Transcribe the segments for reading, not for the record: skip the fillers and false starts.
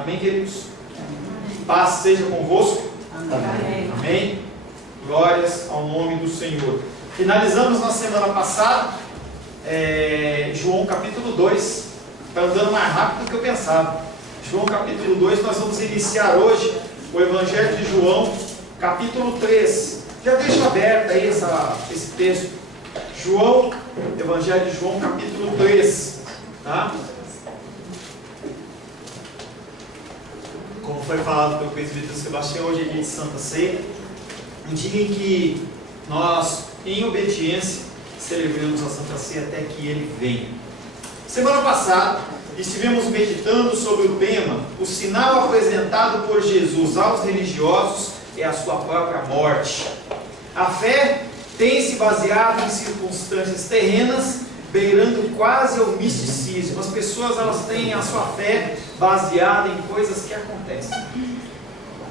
Amém, queridos? Paz seja convosco. Amém. Amém. Glórias ao nome do Senhor. Finalizamos na semana passada João capítulo 2. Está andando mais rápido do que eu pensava. João capítulo 2, nós vamos iniciar hoje o Evangelho de João, capítulo 3. Já deixa aberto aí esse texto. João, Evangelho de João, capítulo 3. Tá? Como foi falado pelo presbítero Sebastião, hoje é dia de Santa Ceia, um dia em que nós, em obediência, celebramos a Santa Ceia até que Ele venha. Semana passada, estivemos meditando sobre o tema: o sinal apresentado por Jesus aos religiosos é a sua própria morte. A fé tem se baseado em circunstâncias terrenas, beirando quase ao misticismo. As pessoas, elas têm a sua fé baseada em coisas que acontecem.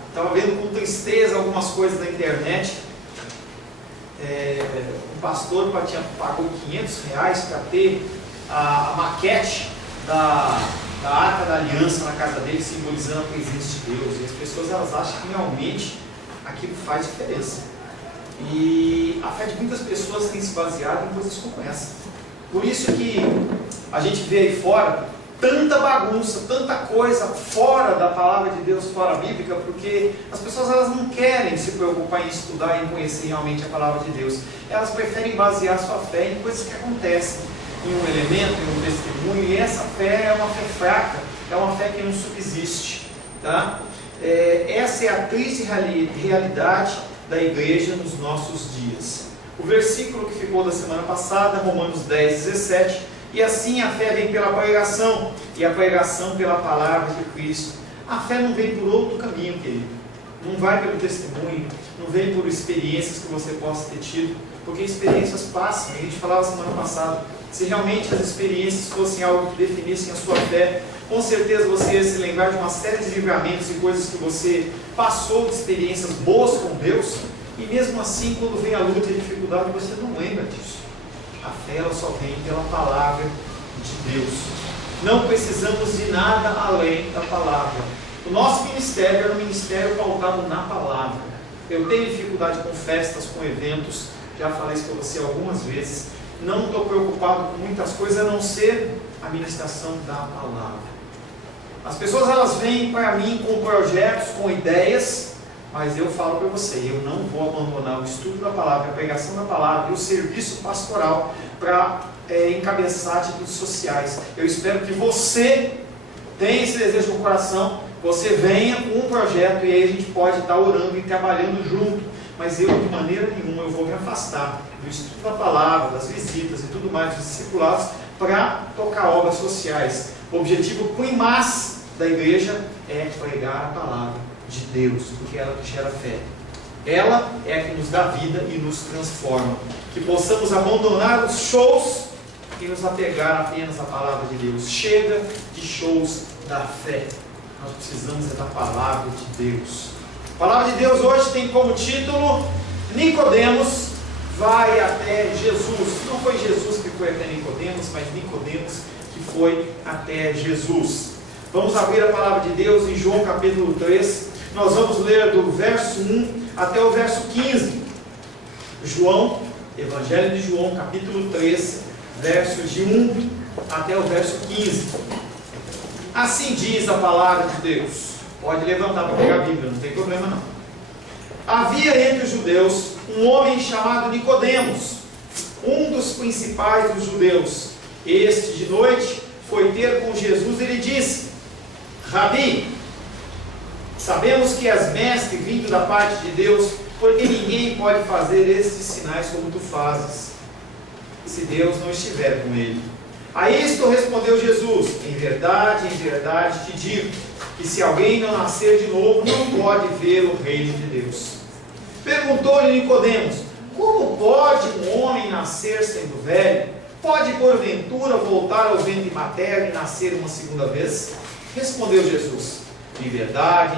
Estava vendo com tristeza algumas coisas na internet. Um pastor pagou R$500 para ter a maquete da Arca da Aliança na casa dele, simbolizando a presença de Deus. E as pessoas, elas acham que realmente aquilo faz diferença. E a fé de muitas pessoas tem se baseado em coisas como essa. Por isso que a gente vê aí fora tanta bagunça, tanta coisa fora da palavra de Deus, fora bíblica, porque as pessoas, elas não querem se preocupar em estudar e conhecer realmente a palavra de Deus. Elas preferem basear sua fé em coisas que acontecem, em um elemento, em um testemunho, e essa fé é uma fé fraca, é uma fé que não subsiste. Tá? Essa é a triste realidade da igreja nos nossos dias. O versículo que ficou da semana passada, Romanos 10, 17, e assim a fé vem pela pregação, e a pregação pela palavra de Cristo. A fé não vem por outro caminho, querido. Não vai pelo testemunho, não vem por experiências que você possa ter tido, porque experiências passam. A gente falava semana passada, se realmente as experiências fossem algo que definissem a sua fé, com certeza você ia se lembrar de uma série de livramentos e coisas que você passou, de experiências boas com Deus, e mesmo assim, quando vem a luta e a dificuldade, você não lembra disso. A fé, ela só vem pela palavra de Deus. Não precisamos de nada além da palavra. O nosso ministério é um ministério pautado na palavra. Eu tenho dificuldade com festas, com eventos, já falei isso para você algumas vezes. Não estou preocupado com muitas coisas a não ser a ministração da palavra. As pessoas, elas vêm para mim com projetos, com ideias, mas eu falo para você, eu não vou abandonar o estudo da palavra, a pregação da palavra e o serviço pastoral para encabeçar atitudes sociais. Eu espero que você tenha esse desejo no coração, você venha com um projeto e aí a gente pode estar orando e trabalhando junto, mas eu, de maneira nenhuma, eu vou me afastar do estudo da palavra, das visitas e tudo mais, dos discipulados, para tocar obras sociais. O objetivo primaz da igreja é pregar a palavra de Deus, porque ela que gera fé. Ela é a que nos dá vida e nos transforma. Que possamos abandonar os shows e nos apegar apenas à palavra de Deus. Chega de shows da fé. Nós precisamos da palavra de Deus. A palavra de Deus hoje tem como título: Nicodemos vai até Jesus. Não foi Jesus que foi até Nicodemos, mas Nicodemos que foi até Jesus. Vamos abrir a palavra de Deus em João capítulo 3. Nós vamos ler do verso 1 até o verso 15. João, Evangelho de João, capítulo 3, versos de 1 até o verso 15. Assim diz a palavra de Deus. Pode levantar para pegar a Bíblia, não tem problema não. Havia entre os judeus um homem chamado Nicodemos, um dos principais dos judeus. Este, de noite, foi ter com Jesus e lhe disse: Rabi, sabemos que és mestre vindo da parte de Deus, porque ninguém pode fazer estes sinais como tu fazes, se Deus não estiver com ele. A isto respondeu Jesus: em verdade te digo, que se alguém não nascer de novo, não pode ver o reino de Deus. Perguntou-lhe Nicodemos: como pode um homem nascer sendo velho? Pode porventura voltar ao ventre materno e nascer uma segunda vez? Respondeu Jesus: em verdade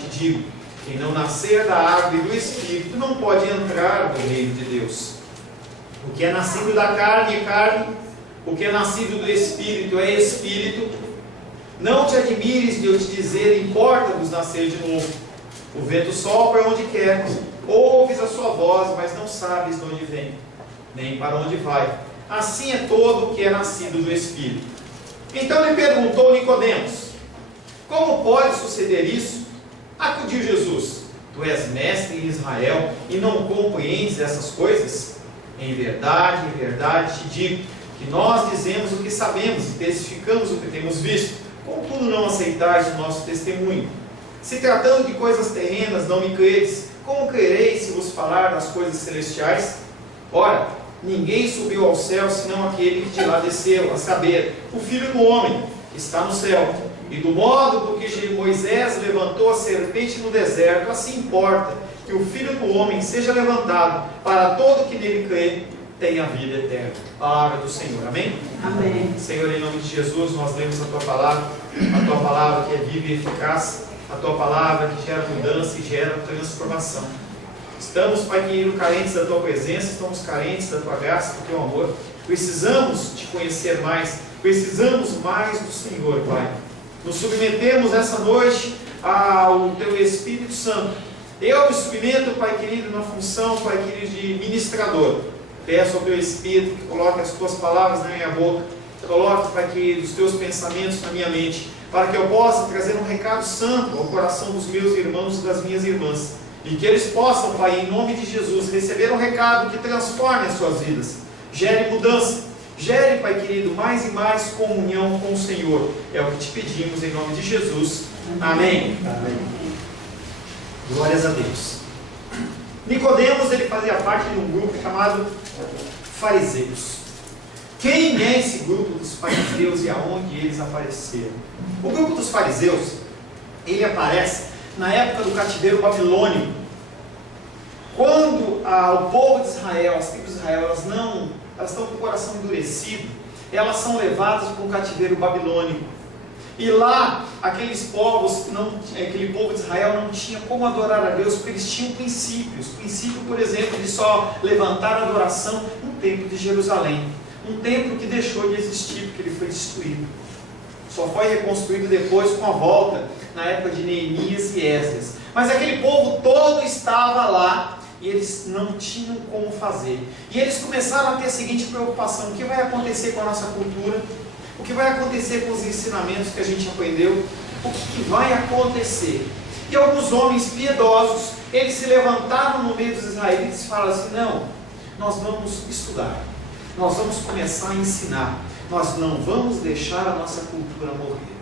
te digo, quem não nascer da água e do Espírito não pode entrar no reino de Deus. O que é nascido da carne é carne, o que é nascido do Espírito é Espírito. Não te admires de eu te dizer, importa-vos nascer de novo. O vento sopra onde quer, ouves a sua voz, mas não sabes de onde vem, nem para onde vai. Assim é todo o que é nascido do Espírito. Então lhe perguntou Nicodemos: como pode suceder isso? Acudiu Jesus: tu és mestre em Israel e não compreendes essas coisas? Em verdade te digo, que nós dizemos o que sabemos e testificamos o que temos visto, contudo não aceitais o nosso testemunho. Se tratando de coisas terrenas, não me credes, como crereis se vos falar das coisas celestiais? Ora, ninguém subiu ao céu, senão aquele que de lá desceu, a saber, o Filho do Homem, que está no céu. E do modo por que Moisés levantou a serpente no deserto, assim importa que o Filho do Homem seja levantado, para todo que nele crê, tenha a vida eterna. Palavra do Senhor, amém? Amém. Senhor, em nome de Jesus, nós lemos a Tua palavra que é viva e eficaz, a Tua palavra que gera mudança e gera transformação. Estamos, Pai querido, carentes da Tua presença, estamos carentes da Tua graça, do Teu amor. Precisamos Te conhecer mais, precisamos mais do Senhor, Pai. Nos submetemos essa noite ao Teu Espírito Santo. Eu me submeto, Pai querido, na função, Pai querido, de ministrador. Peço ao Teu Espírito que coloque as Tuas palavras na minha boca, coloque, Pai querido, os Teus pensamentos na minha mente, para que eu possa trazer um recado santo ao coração dos meus irmãos e das minhas irmãs, e que eles possam, Pai, em nome de Jesus, receber um recado que transforme as suas vidas, gere mudança, gere, Pai querido, mais e mais comunhão com o Senhor. É o que te pedimos em nome de Jesus. Amém. Amém. Glórias a Deus. Nicodemos, ele fazia parte de um grupo chamado fariseus. Quem é esse grupo dos fariseus e aonde eles apareceram? O grupo dos fariseus, ele aparece na época do cativeiro babilônico. Quando o povo de Israel, as tribos de Israel, elas estão com o coração endurecido, elas são levadas para um cativeiro babilônico. E lá, aquele povo de Israel não tinha como adorar a Deus, porque eles tinham princípios. Princípio, por exemplo, de só levantar a adoração no templo de Jerusalém. Um templo que deixou de existir, porque ele foi destruído. Só foi reconstruído depois com a volta, na época de Neemias e Esdras. Mas aquele povo todo estava lá, e eles não tinham como fazer. E eles começaram a ter a seguinte preocupação: o que vai acontecer com a nossa cultura? O que vai acontecer com os ensinamentos que a gente aprendeu? O que vai acontecer? E alguns homens piedosos, eles se levantaram no meio dos israelitas e falaram assim: não, nós vamos estudar, nós vamos começar a ensinar, nós não vamos deixar a nossa cultura morrer.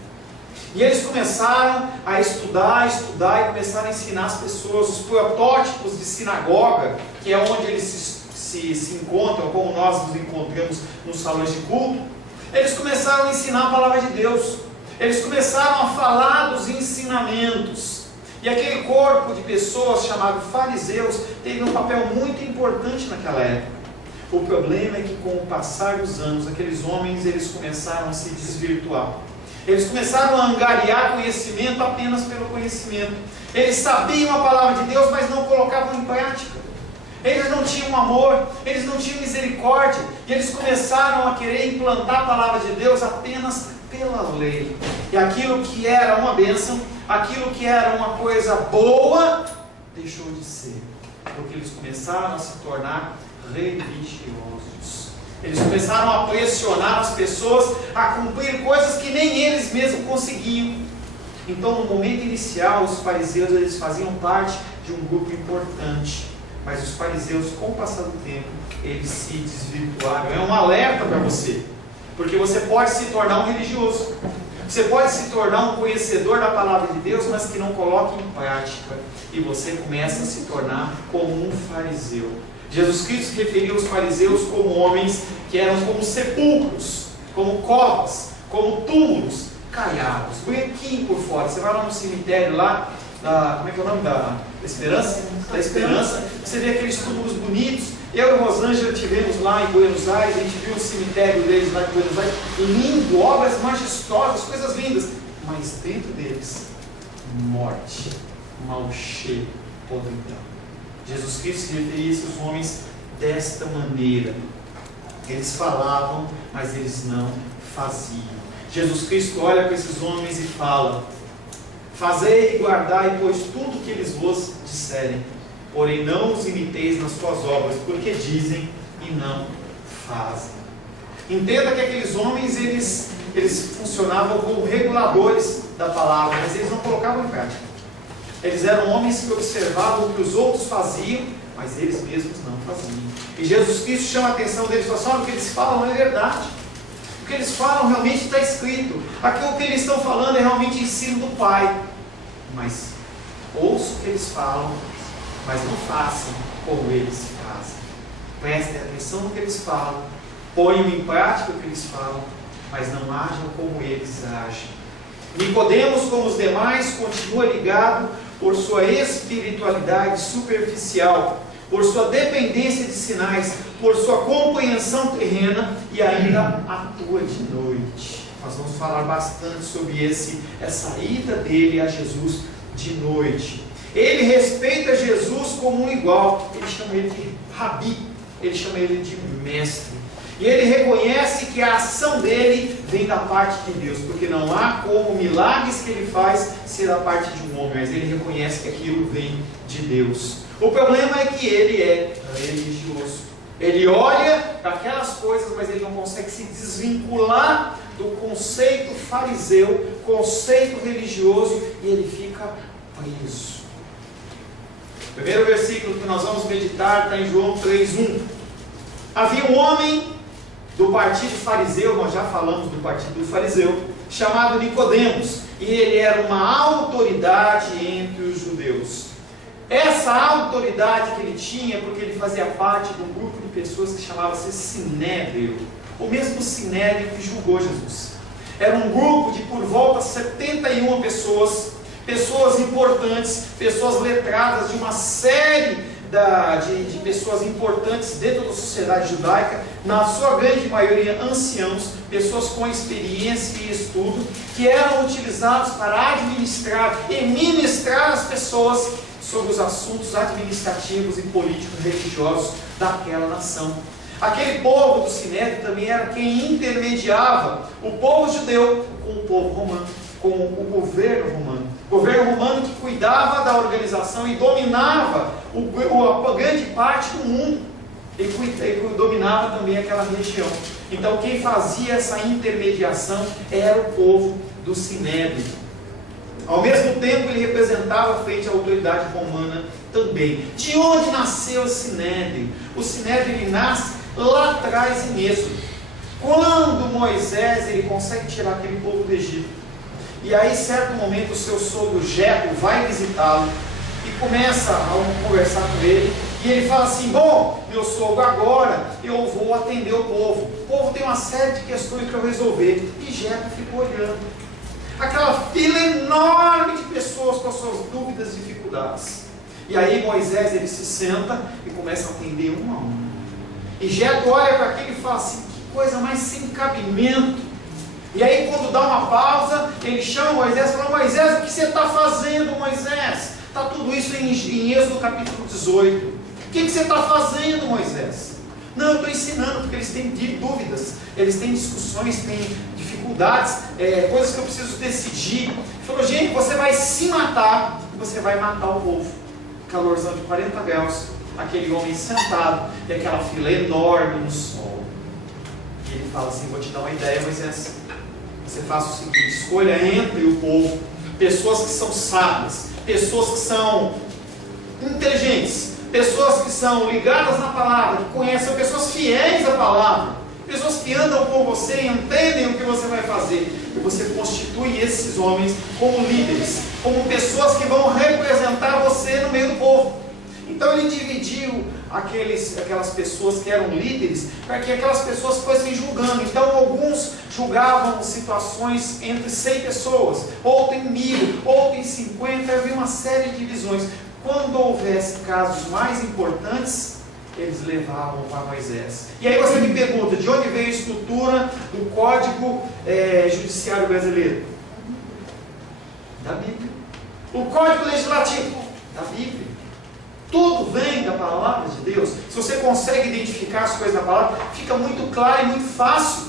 E eles começaram a estudar e começaram a ensinar as pessoas os protótipos de sinagoga, que é onde eles se encontram, como nós nos encontramos nos salões de culto. Eles começaram a ensinar a palavra de Deus, eles começaram a falar dos ensinamentos, e aquele corpo de pessoas chamado fariseus teve um papel muito importante naquela época. O problema é que com o passar dos anos, aqueles homens eles começaram a se desvirtuar, eles começaram a angariar conhecimento apenas pelo conhecimento, eles sabiam a palavra de Deus, mas não colocavam em prática. Eles não tinham amor, eles não tinham misericórdia, e eles começaram a querer implantar a palavra de Deus apenas pela lei. E aquilo que era uma bênção, aquilo que era uma coisa boa, deixou de ser, porque eles começaram a se tornar religiosos. Eles começaram a pressionar as pessoas a cumprir coisas que nem eles mesmos conseguiam. Então, no momento inicial, os fariseus eles faziam parte de um grupo importante. Mas os fariseus, com o passar do tempo, eles se desvirtuaram. É um alerta para você, porque você pode se tornar um religioso, você pode se tornar um conhecedor da palavra de Deus, mas que não coloque em prática, e você começa a se tornar como um fariseu. Jesus Cristo se referiu aos fariseus como homens que eram como sepulcros, como covas, como túmulos, caiados, branquinho por fora. Você vai lá no cemitério lá, como é que é o nome da Esperança? Da Esperança, você vê aqueles túmulos bonitos. Eu e Rosângela estivemos lá em Buenos Aires, a gente viu o cemitério deles lá em Buenos Aires, lindo, obras majestosas, coisas lindas, mas dentro deles, morte, mau cheiro, podridão. Jesus Cristo se referia a esses homens desta maneira. Eles falavam, mas eles não faziam. Jesus Cristo olha para esses homens e fala: fazei e guardai, pois, tudo que eles vos disserem, porém não os imiteis nas suas obras, porque dizem e não fazem. Entenda que aqueles homens, eles funcionavam como reguladores da palavra, mas eles não colocavam em prática. Eles eram homens que observavam o que os outros faziam, mas eles mesmos não faziam. E Jesus Cristo chama a atenção deles e fala assim: olha, o que eles falam é verdade. O que eles falam realmente está escrito. Aquilo que eles estão falando é realmente ensino do Pai. Mas ouça o que eles falam, mas não façam como eles fazem. Prestem atenção no que eles falam, ponham em prática o que eles falam, mas não ajam como eles agem. Nicodemos, como os demais, continua ligado por sua espiritualidade superficial, por sua dependência de sinais, por sua compreensão terrena, e ainda atua de noite. Nós vamos falar bastante sobre essa ida dele a Jesus de noite. Ele respeita Jesus como um igual, ele chama ele de rabi, ele chama ele de mestre. E ele reconhece que a ação dele vem da parte de Deus, porque não há como milagres que ele faz ser da parte de um homem, mas ele reconhece que aquilo vem de Deus. O problema é que ele é religioso. Ele olha para aquelas coisas, mas ele não consegue se desvincular do conceito fariseu, conceito religioso, e ele fica preso. O primeiro versículo que nós vamos meditar está em João 3:1. Havia um homem do partido fariseu, nós já falamos do partido do fariseu, chamado Nicodemos, e ele era uma autoridade entre os judeus. Essa autoridade que ele tinha, porque ele fazia parte de um grupo de pessoas que chamava-se Sinédrio, o mesmo Sinédrio que julgou Jesus. Era um grupo de por volta de 71 pessoas, pessoas importantes, pessoas letradas de uma série de pessoas importantes dentro da sociedade judaica, na sua grande maioria anciãos, pessoas com experiência e estudo, que eram utilizados para administrar e ministrar as pessoas sobre os assuntos administrativos e políticos religiosos daquela nação. Aquele povo do Sinédrio também era quem intermediava o povo judeu com o povo romano, com o governo romano. O governo romano que cuidava da organização e dominava a grande parte do mundo. E dominava também aquela região. Então quem fazia essa intermediação era o povo do Sinédrio. Ao mesmo tempo ele representava frente à autoridade romana também. De onde nasceu o Sinédrio? O Sinédrio ele nasce lá atrás em Êxodo. Quando Moisés ele consegue tirar aquele povo do Egito. E aí, em certo momento, o seu sogro Jetro vai visitá-lo e começa a conversar com ele. E ele fala assim: bom, meu sogro, agora eu vou atender o povo. O povo tem uma série de questões para eu resolver. E Jetro ficou olhando. Aquela fila enorme de pessoas com as suas dúvidas e dificuldades. E aí Moisés ele se senta e começa a atender um a um. E Jetro olha para aquilo e fala assim: que coisa mais sem cabimento. E aí quando dá uma pausa, ele chama Moisés e fala: Moisés, o que você está fazendo, Moisés? Está tudo isso em Êxodo capítulo 18. O que você está fazendo, Moisés? Não, eu estou ensinando, porque eles têm dúvidas, eles têm discussões, têm dificuldades, coisas que eu preciso decidir. Ele falou: gente, você vai se matar e você vai matar o povo. Calorzão de 40 graus, aquele homem sentado e aquela fila enorme no sol. E ele fala assim: vou te dar uma ideia, Moisés. Você faça o seguinte: escolha entre o povo pessoas que são sábias, pessoas que são inteligentes, pessoas que são ligadas na palavra, que conhecem, pessoas fiéis à palavra, pessoas que andam com você e entendem o que você vai fazer. E você constitui esses homens como líderes, como pessoas que vão representar você no meio do povo. Então ele dividiu aquelas pessoas que eram líderes, para que aquelas pessoas fossem julgando. Então alguns julgavam situações entre 100 pessoas, outros em 1000, outros em 50, havia uma série de divisões. Quando houvesse casos mais importantes, eles levavam para Moisés. E aí você me pergunta: de onde veio a estrutura do Código Judiciário Brasileiro? Da Bíblia. O Código Legislativo? Da Bíblia. Tudo vem da palavra de Deus. Se você consegue identificar as coisas da palavra, fica muito claro e muito fácil.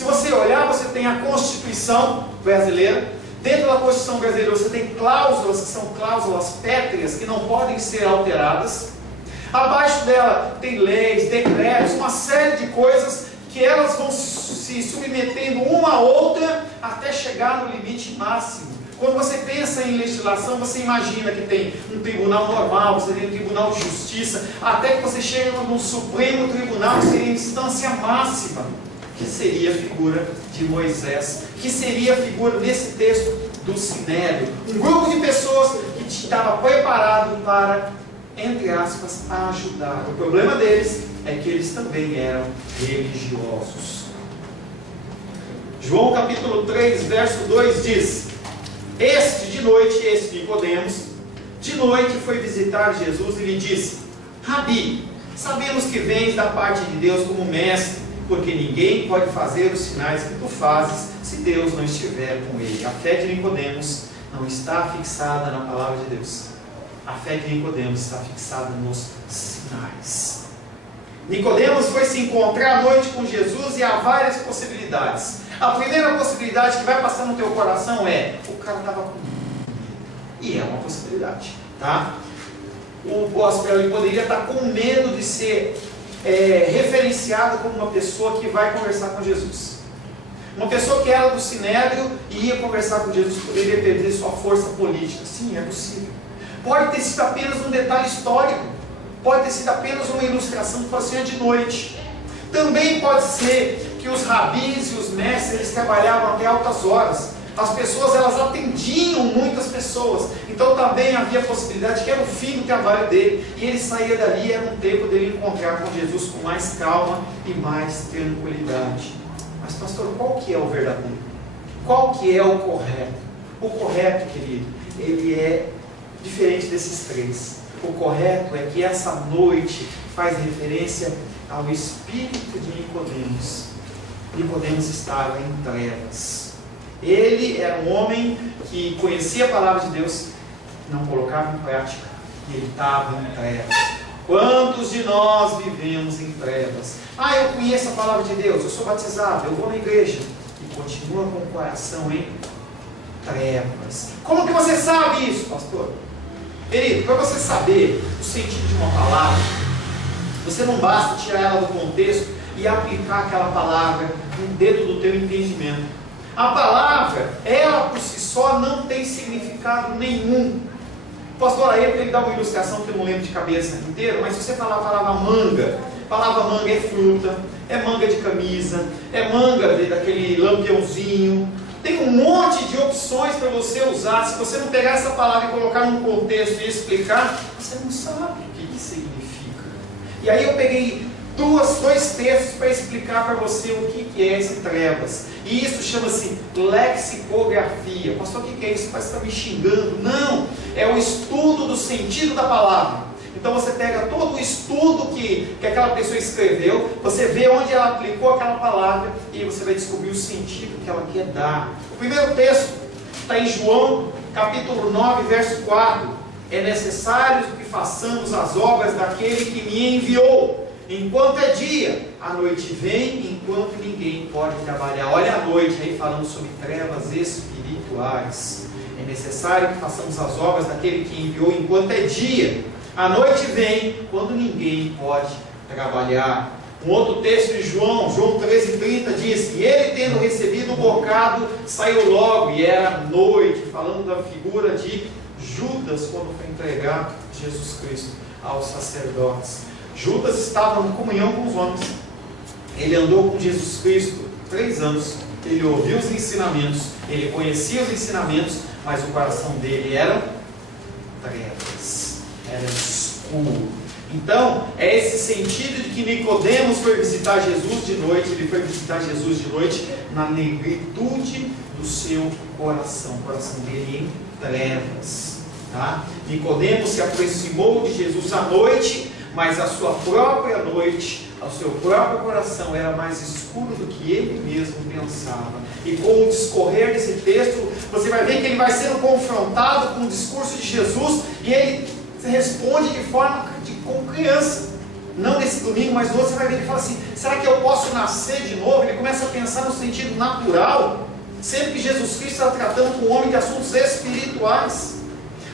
Se você olhar, você tem a Constituição brasileira. Dentro da Constituição brasileira você tem cláusulas que são cláusulas pétreas, que não podem ser alteradas. Abaixo dela tem leis, decretos, uma série de coisas que elas vão se submetendo uma a outra até chegar no limite máximo. Quando você pensa em legislação, você imagina que tem um tribunal normal, você tem um tribunal de justiça, até que você chega no Supremo Tribunal, que seria a instância máxima, que seria a figura de Moisés, que seria a figura nesse texto do Sinédrio. Um grupo de pessoas que estava preparado para, entre aspas, ajudar. O problema deles é que eles também eram religiosos. João capítulo 3, verso 2 diz: este Nicodemos, de noite foi visitar Jesus e lhe disse: Rabi, sabemos que vens da parte de Deus como mestre, porque ninguém pode fazer os sinais que tu fazes se Deus não estiver com ele. A fé de Nicodemos não está fixada na palavra de Deus. A fé de Nicodemos está fixada nos sinais. Nicodemos foi se encontrar à noite com Jesus e há várias possibilidades. A primeira possibilidade que vai passar no teu coração é: o cara estava com medo. E é uma possibilidade, tá? O apóstolo poderia estar com medo de ser referenciado como uma pessoa que vai conversar com Jesus. Uma pessoa que era do Sinédrio e ia conversar com Jesus poderia perder sua força política. Sim, é possível. Pode ter sido apenas um detalhe histórico. Pode ter sido apenas uma ilustração que fosse de noite. Também pode ser que os rabis e os mestres, eles trabalhavam até altas horas. As pessoas, elas atendiam muitas pessoas. Então também havia a possibilidade que era o fim do trabalho dele. E ele saía dali, era um tempo dele encontrar com Jesus com mais calma e mais tranquilidade. Mas pastor, qual que é o verdadeiro? Qual que é o correto? O correto, querido, ele é diferente desses três. O correto é que essa noite faz referência ao espírito de Nicodemos. Nicodemos estava em trevas. Ele era um homem que conhecia a palavra de Deus, não colocava em prática, e ele estava em trevas. Quantos de nós vivemos em trevas? Eu conheço a palavra de Deus, eu sou batizado, eu vou na igreja, e continua com o coração em trevas. Como que você sabe isso, pastor? Querido, para você saber o sentido de uma palavra, você não basta tirar ela do contexto e aplicar aquela palavra dentro do teu entendimento. A palavra, ela por si só não tem significado nenhum. O pastor Ayrton, ele dá uma ilustração que eu não lembro de cabeça inteira, mas se você falar a palavra manga é fruta, é manga de camisa, é manga daquele lampiãozinho. Tem um monte de opções para você usar. Se você não pegar essa palavra e colocar num contexto e explicar, você não sabe o que significa. E aí eu peguei dois textos para explicar para você o que é esse trevas. E isso chama-se lexicografia. Pastor, o que é isso? Parece que está me xingando. Não, é o estudo do sentido da palavra. Então você pega todo o estudo que aquela pessoa escreveu, você vê onde ela aplicou aquela palavra e você vai descobrir o sentido que ela quer dar. O primeiro texto está em João, capítulo 9, verso 4. É necessário que façamos as obras daquele que me enviou. Enquanto é dia, a noite vem, enquanto ninguém pode trabalhar. Olha a noite, aí falando sobre trevas espirituais. É necessário que façamos as obras daquele que enviou enquanto é dia. A noite vem, quando ninguém pode trabalhar. Um outro texto de João 13:30 diz: e ele, tendo recebido o bocado, saiu logo, e era noite, falando da figura de Judas, quando foi entregar Jesus Cristo aos sacerdotes. Judas estava em comunhão com os homens. Ele andou com Jesus Cristo 3 anos. Ele ouviu os ensinamentos, ele conhecia os ensinamentos, mas o coração dele era trevas, era escuro. Então, é esse sentido de que Nicodemos foi visitar Jesus de noite. Ele foi visitar Jesus de noite na negritude do seu coração. O coração dele em trevas, tá? Nicodemos se aproximou de Jesus à noite, mas a sua própria noite, o seu próprio coração era mais escuro do que ele mesmo pensava. E com o discorrer desse texto, você vai ver que ele vai sendo confrontado com o discurso de Jesus, e ele responde de forma como criança. não nesse domingo, mas no outro você vai ver ele fala assim, será que eu posso nascer de novo? Ele começa a pensar no sentido natural, sempre que Jesus Cristo está tratando com o homem de assuntos espirituais.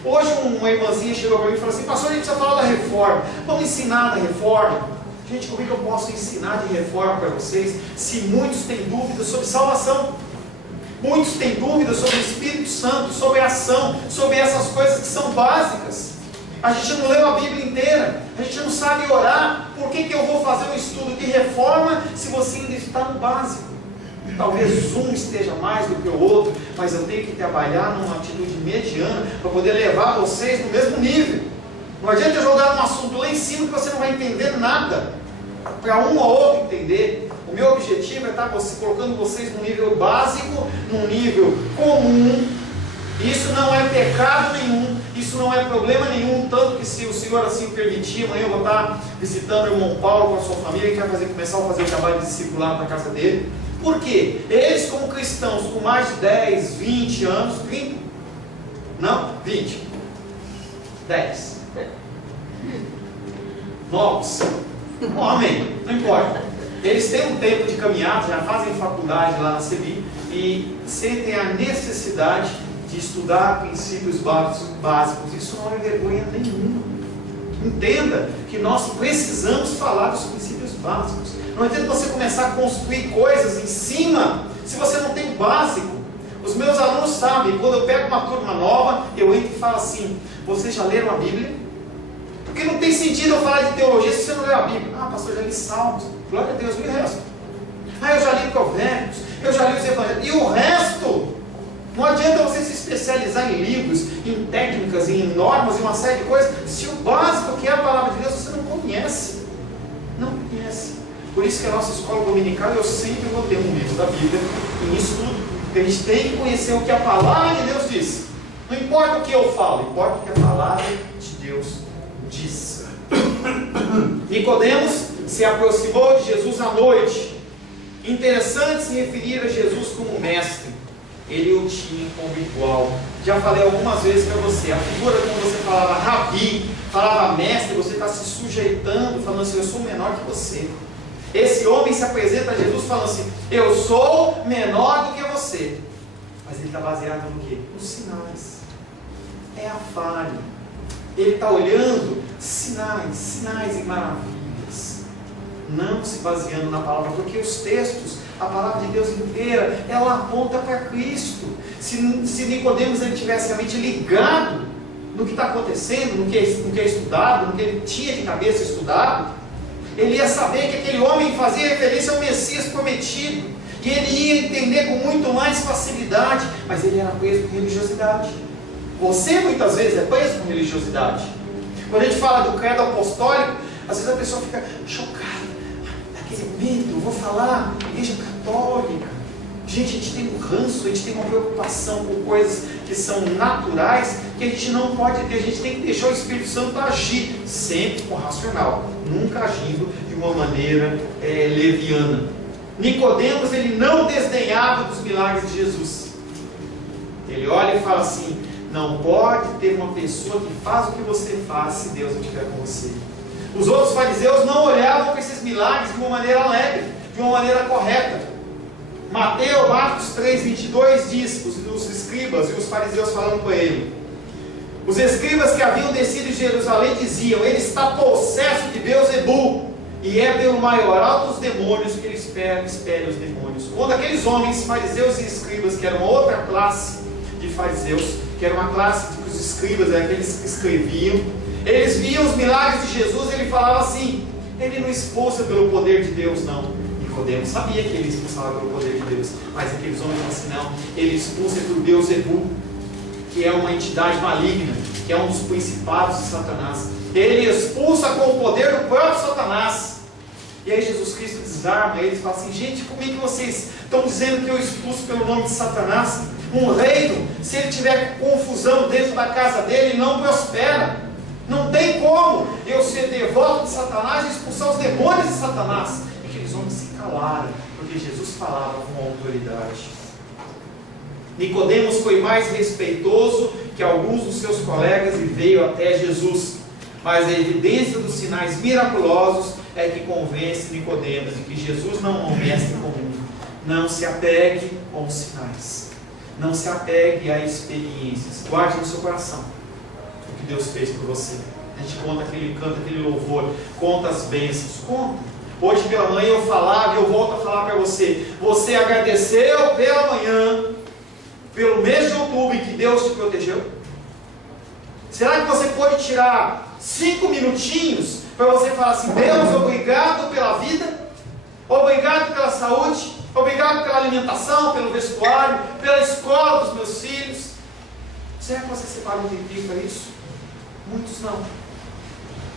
Hoje uma irmãzinha chegou para mim e falou assim, pastor, a gente precisa falar da reforma, vamos ensinar da reforma. Gente, como é que eu posso ensinar de reforma para vocês, se muitos têm dúvidas sobre salvação? Muitos têm dúvidas sobre o Espírito Santo, sobre a ação, sobre essas coisas que são básicas. A gente não leu a Bíblia inteira, a gente não sabe orar. Por que eu vou fazer um estudo de reforma se você ainda está no básico? Talvez um esteja mais do que o outro, mas eu tenho que trabalhar numa atitude mediana para poder levar vocês no mesmo nível. Não adianta eu jogar um assunto lá em cima que você não vai entender nada, para um ou outro entender. O meu objetivo é estar colocando vocês num nível básico, num nível comum. Isso não é pecado nenhum, isso não é problema nenhum, tanto que se o Senhor assim permitir, amanhã eu vou estar visitando o irmão Paulo com a sua família, que vai começar a fazer o trabalho de discipulado na casa dele. Por quê? Eles como cristãos com mais de 10, 20 anos, 30? Não? 20. 10. Novos. Amém. Não importa. Eles têm um tempo de caminhada, já fazem faculdade lá na CEBI e sentem a necessidade de estudar princípios básicos. Isso não é vergonha nenhuma. Entenda que nós precisamos falar dos princípios básicos. Não adianta você começar a construir coisas em cima se você não tem o básico. Os meus alunos sabem, quando eu pego uma turma nova, eu entro e falo assim, vocês já leram a Bíblia? Porque não tem sentido eu falar de teologia se você não leu a Bíblia. Ah, pastor, eu já li Salmos. Glória a Deus, e o resto? Ah, eu já li Provérbios, eu já li os Evangelhos. E o resto? Não adianta você se especializar em livros, em técnicas, em normas, em uma série de coisas, se o básico que é a palavra de Deus você não conhece. Não conhece. Por isso que a nossa escola dominical, eu sempre vou ter um livro da Bíblia em estudo. Porque a gente tem que conhecer o que a palavra de Deus diz. Não importa o que eu falo, importa o que a palavra de Deus diz. Nicodemos se aproximou de Jesus à noite. Interessante se referir a Jesus como mestre. Ele o tinha como igual. Já falei algumas vezes para você, a figura quando você falava rabi, falava mestre, você está se sujeitando, falando assim, eu sou menor que você. Esse homem se apresenta a Jesus falando assim, eu sou menor do que você. Mas ele está baseado no quê? Nos sinais. É a falha. Ele está olhando sinais e maravilhas. Não se baseando na palavra, porque os textos, a palavra de Deus inteira, ela aponta para Cristo. Se Nicodemos ele tivesse a mente ligado no que está acontecendo, no que é estudado, no que ele tinha de cabeça estudado, ele ia saber que aquele homem fazia referência ao Messias prometido, e ele ia entender com muito mais facilidade, mas ele era preso por religiosidade. Você muitas vezes é preso por religiosidade. Quando a gente fala do credo apostólico, às vezes a pessoa fica chocada, daquele medo, eu vou falar, igreja católica. Gente, a gente tem um ranço, a gente tem uma preocupação com coisas que são naturais, que a gente não pode ter, a gente tem que deixar o Espírito Santo agir, sempre com racional, nunca agindo de uma maneira leviana. Nicodemos, ele não desdenhava dos milagres de Jesus. Ele olha e fala assim, não pode ter uma pessoa que faz o que você faz se Deus não estiver com você. Os outros fariseus não olhavam para esses milagres de uma maneira alegre, de uma maneira correta. Marcos 3:22 diz, os escribas e os fariseus falando com ele, os escribas que haviam descido de Jerusalém diziam, ele está possesso de Beelzebul, e é pelo maioral dos demônios que ele espere os demônios. Quando aqueles homens, fariseus e escribas, que eram outra classe de fariseus, que era uma classe que os escribas eram aqueles que escreviam, eles viam os milagres de Jesus, ele falava assim, ele não expulsa pelo poder de Deus não. Nicodemos sabia que ele expulsava pelo poder de Deus, mas aqueles homens falam assim, não, ele expulsa por Beelzebul, que é uma entidade maligna, que é um dos principados de Satanás. Ele expulsa com o poder do próprio Satanás. E aí Jesus Cristo desarma eles e fala assim, gente, como é que vocês estão dizendo que eu expulso pelo nome de Satanás? Um reino, se ele tiver confusão dentro da casa dele, não prospera. Não tem como eu ser devoto de Satanás e expulsar os demônios de Satanás. E aqueles homens se calaram, porque Jesus falava com autoridade. Nicodemos foi mais respeitoso que alguns dos seus colegas e veio até Jesus. Mas a evidência dos sinais miraculosos é que convence Nicodemos de que Jesus não é um mestre comum. Não se apegue aos sinais. Não se apegue a experiências. Guarde no seu coração o que Deus fez por você. A gente canta aquele louvor, conta as bênçãos, conta. Hoje pela manhã eu falava e eu volto a falar para você. Você agradeceu pela manhã, pelo mês de outubro em que Deus te protegeu? Será que você pode tirar 5 minutinhos para você falar assim: Deus, obrigado pela vida, obrigado pela saúde, obrigado pela alimentação, pelo vestuário, pela escola dos meus filhos? Será que você separa um tempinho para isso? Muitos não.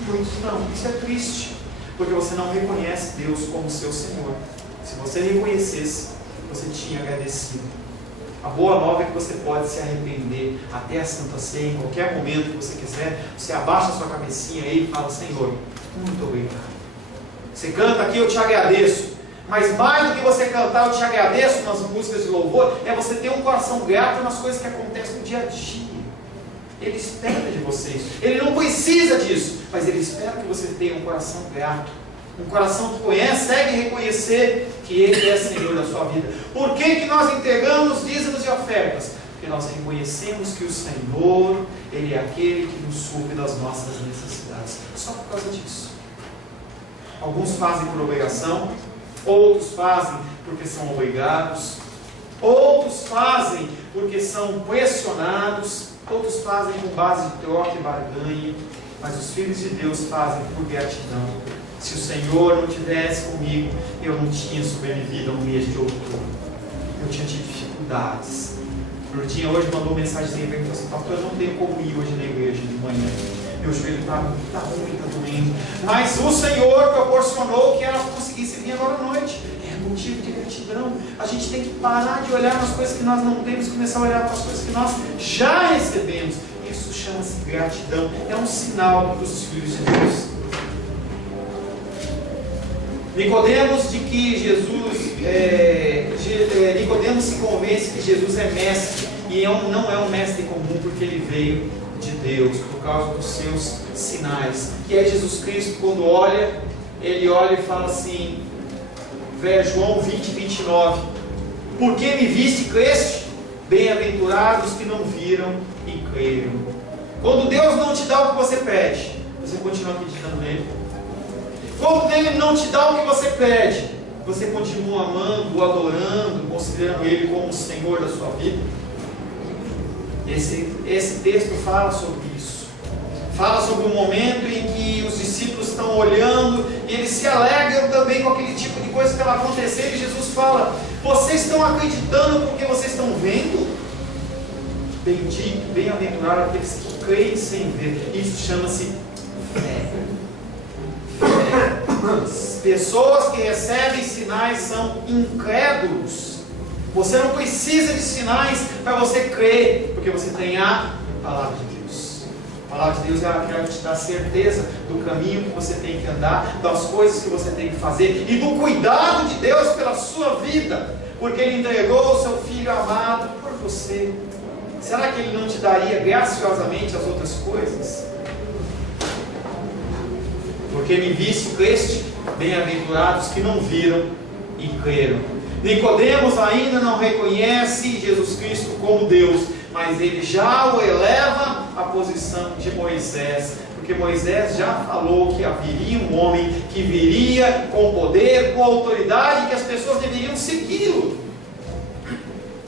Muitos não. Isso é triste, porque você não reconhece Deus como seu Senhor. Se você reconhecesse, você tinha agradecido. A boa nova é que você pode se arrepender até a Santa Ceia, em qualquer momento que você quiser. Você abaixa a sua cabecinha aí e fala: Senhor, muito obrigado. Você canta aqui, eu te agradeço. Mas mais do que você cantar, eu te agradeço nas músicas de louvor, é você ter um coração grato nas coisas que acontecem no dia a dia. Ele espera de vocês. Ele não precisa disso, mas Ele espera que você tenha um coração grato. Um coração que conhece, segue reconhecer que Ele é Senhor da sua vida. Por que nós entregamos dízimos e ofertas? Porque nós reconhecemos que o Senhor, Ele é aquele que nos supre das nossas necessidades. Só por causa disso. Alguns fazem por obrigação, outros fazem porque são obrigados, outros fazem porque são pressionados, outros fazem com base de troca e barganha, mas os filhos de Deus fazem por gratidão. Se o Senhor não tivesse comigo, eu não tinha sobrevivido ao mês de outubro. Eu tinha tido dificuldades. O Lourdinha hoje mandou mensagem para mim assim: pastor, eu não tenho como ir hoje na igreja de manhã. Meu joelho está ruim, está doendo. Mas o Senhor proporcionou que ela conseguisse vir agora à noite. É motivo de gratidão. A gente tem que parar de olhar nas coisas que nós não temos e começar a olhar para as coisas que nós já recebemos. Isso chama-se gratidão. É um sinal dos filhos de Deus. Nicodemos de que Nicodemos se convence que Jesus é mestre, e não é um mestre comum, porque ele veio de Deus, por causa dos seus sinais, que é Jesus Cristo. Quando olha, ele olha e fala assim, João 20, 29, porque me viste e creste? Bem-aventurados que não viram e creram. Quando Deus não te dá o que você pede, você continua acreditando nele. Quando Ele não te dá o que você pede, você continua amando, adorando, considerando Ele como o Senhor da sua vida. Esse texto fala sobre isso. Fala sobre o momento em que os discípulos estão olhando e eles se alegram também com aquele tipo de coisa que vai acontecer. E Jesus fala: vocês estão acreditando porque vocês estão vendo? Bendito, bem-aventurado aqueles que creem sem ver. Isso chama-se fé. Pessoas que recebem sinais são incrédulos. Você não precisa de sinais para você crer, porque você tem a palavra de Deus. A palavra de Deus é aquela que te dá certeza do caminho que você tem que andar, das coisas que você tem que fazer e do cuidado de Deus pela sua vida, porque Ele entregou o seu Filho amado por você. Será que Ele não te daria graciosamente as outras coisas? Porque me viste e creste, bem-aventurados que não viram e creram. Nicodemos ainda não reconhece Jesus Cristo como Deus, mas ele já o eleva à posição de Moisés, porque Moisés já falou que haveria um homem que viria com poder, com autoridade, que as pessoas deveriam segui-lo.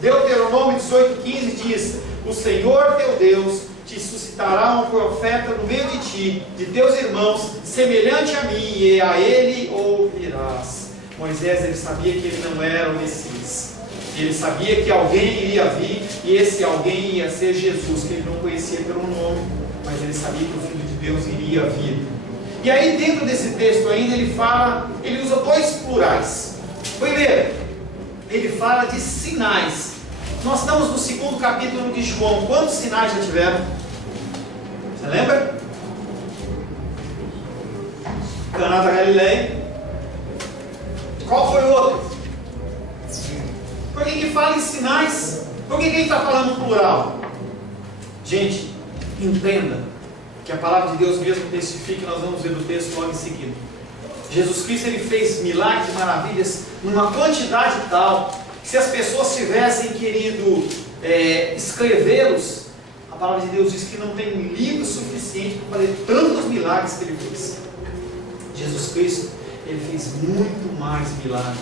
Deuteronômio 18,15 diz: o Senhor teu Deus te suscitará um profeta no meio de ti, de teus irmãos, semelhante a mim, e a ele ouvirás. Moisés, ele sabia que ele não era o Messias. Ele sabia que alguém iria vir, e esse alguém ia ser Jesus, que ele não conhecia pelo nome, mas ele sabia que o Filho de Deus iria vir. E aí, dentro desse texto ainda, ele usa dois plurais. Primeiro, ele fala de sinais. Nós estamos no 2º capítulo de João. Quantos sinais já tiveram? Você lembra? Caná da Galileia. Qual foi o outro? Por que fala em sinais? Por que ele está falando plural? Gente, entenda. que a palavra de Deus mesmo testifica, nós vamos ver do texto logo em seguida. Jesus Cristo, ele fez milagres e maravilhas numa quantidade tal, que se as pessoas tivessem querido escrevê-los, a palavra de Deus diz que não tem livro suficiente para fazer tantos milagres que ele fez. Jesus Cristo, ele fez muito mais milagres.